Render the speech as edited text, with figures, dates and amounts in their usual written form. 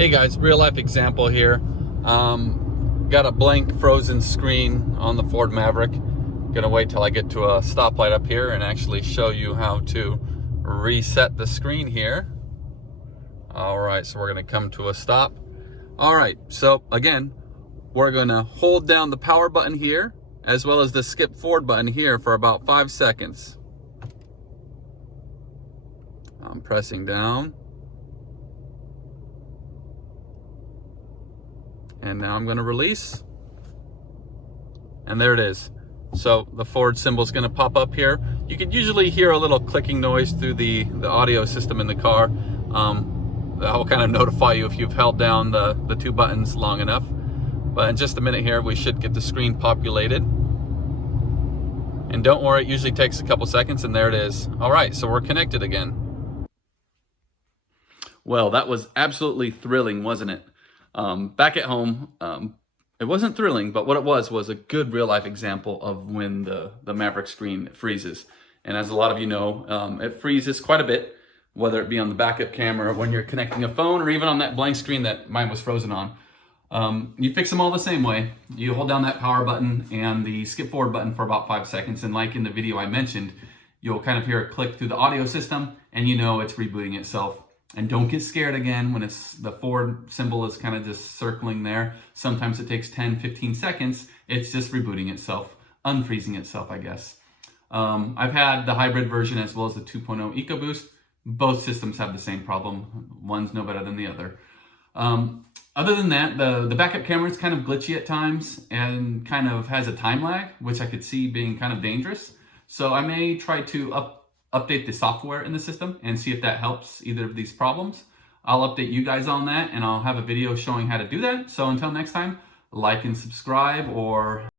Hey guys, real life example here. Got a blank frozen screen on the Ford Maverick. Gonna wait till I get to a stoplight up here and actually show you how to reset the screen here. All right, so we're gonna come to a stop. All right, so again, we're gonna hold down the power button here as well as the skip forward button here for about 5 seconds. I'm pressing down. And now I'm going to release, and there it is. So the Ford symbol is going to pop up here. You can usually hear a little clicking noise through the audio system in the car. That will kind of notify you if you've held down the two buttons long enough. But in just a minute here, we should get the screen populated. And don't worry, it usually takes a couple seconds, and there it is. All right, so we're connected again. Well, that was absolutely thrilling, wasn't it? Back at home, it wasn't thrilling, but what it was a good real life example of when the Maverick screen freezes. And as a lot of you know, it freezes quite a bit, whether it be on the backup camera, when you're connecting a phone, or even on that blank screen that mine was frozen on. You fix them all the same way. You hold down that power button and the skip forward button for about 5 seconds. And like in the video I mentioned, you'll kind of hear it click through the audio system, and you know it's rebooting itself. And don't get scared again when the Ford symbol is kind of just circling there. Sometimes it takes 10, 15 seconds. It's just rebooting itself, unfreezing itself, I guess. I've had the hybrid version as well as the 2.0 EcoBoost. Both systems have the same problem. One's no better than the other. Other than that, the backup camera is kind of glitchy at times and kind of has a time lag, which I could see being kind of dangerous. So I may try to update the software in the system and see if that helps either of these problems. I'll update you guys on that, and I'll have a video showing how to do that. So until next time, like and subscribe, or